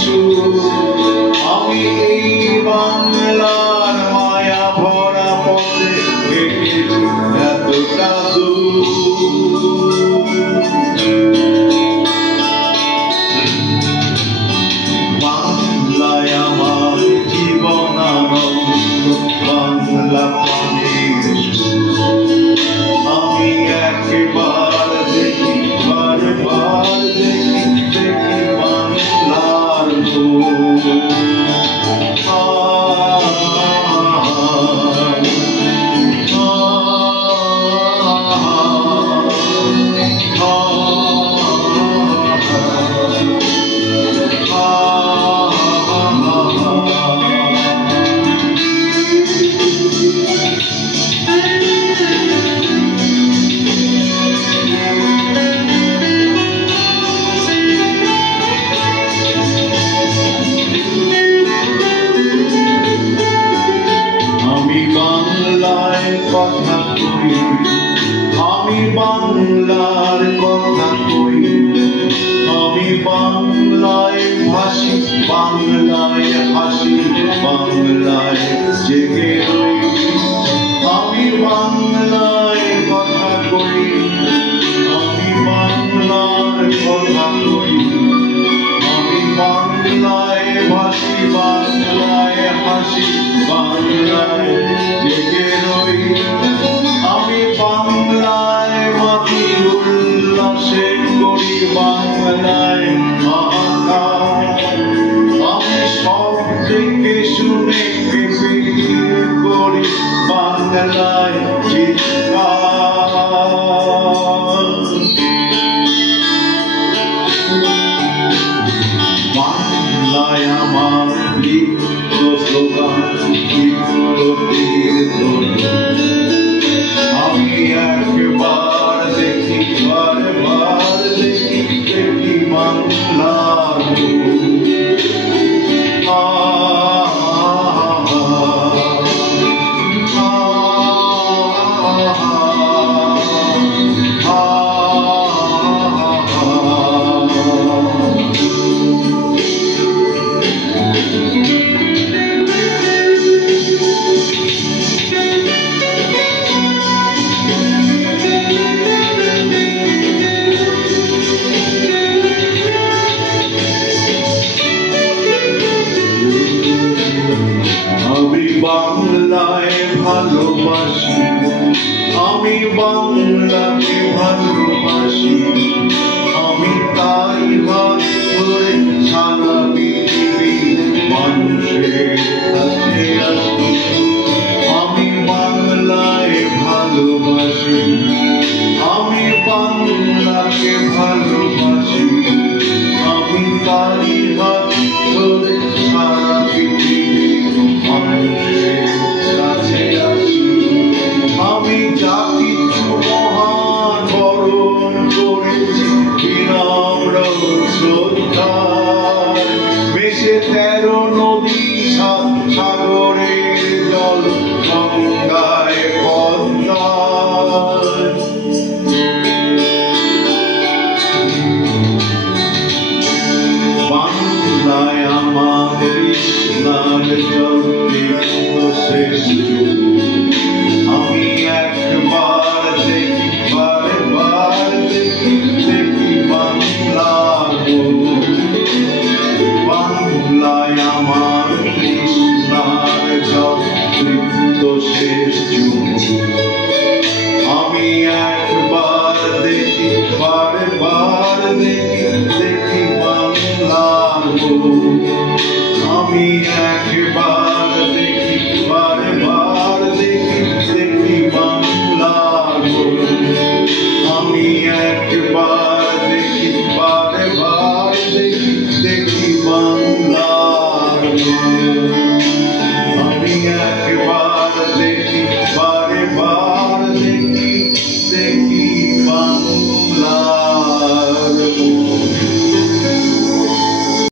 সুর আমি এই বাংলার মায়া ভরা পথে হেঁটেছি এতটা দূর বাংলায় আমার জীবন আনন্দ বাংলা প্রাণের সুর আমি একবার দেখি বারবার দেখি দেখি বাংলার ফুল কথা কই আমি বাংলার কথা কই আমি বাংলায় ভাসি বাংলায় হাসি বাংলায় জেগে রই আমি বাংলায় কথা কই আমি বাংলার কথা কই আমি বাংলায় ভাসি বাংলায় হাসি বাংলায় জেগে রই আমি বাংলায় মাতি উল্লাসে করি বাংলায় হাহাকার আমি সব থেকে শুনে কেঁপে করি বাংলায় চিৎকার বাংলায় আমার গীত স্লোগান আমি একবার দেখি বারবার দেখি দেখি বাংলার বাংলায় ভালোবাসি আমি বাংলাকে ভালোবাসি আমি তাই হাত ধরে সারা পৃথিবী মানুষের কাছে আসি আমি বাংলায় ভালোবাসি আমি বাংলাকে ভালোবাসি আমি তাই হাত ধরে সারা পৃথিবী মানুষের কাছে আসি আমি যা কিছু মহান বরণ করেছি বিনম্র শ্রদ্ধায় মিশে 13 নদী সাগরের জল গঙ্গায় পদ্মায় বাংলায় আমার কৃষ্ণার জল শেষ আমি একবার দেখি বারবার দেখি দেখি বাংলার বাংলায় আমার কৃষ্ণার জল শেষ আমি একবার দেখি বারবার দেখি দেখি বাংলার আমি একবার দেখি বারবার দেখি দেখি বাংলার আমি একবার দেখি বারবার দেখি দেখি বাংলার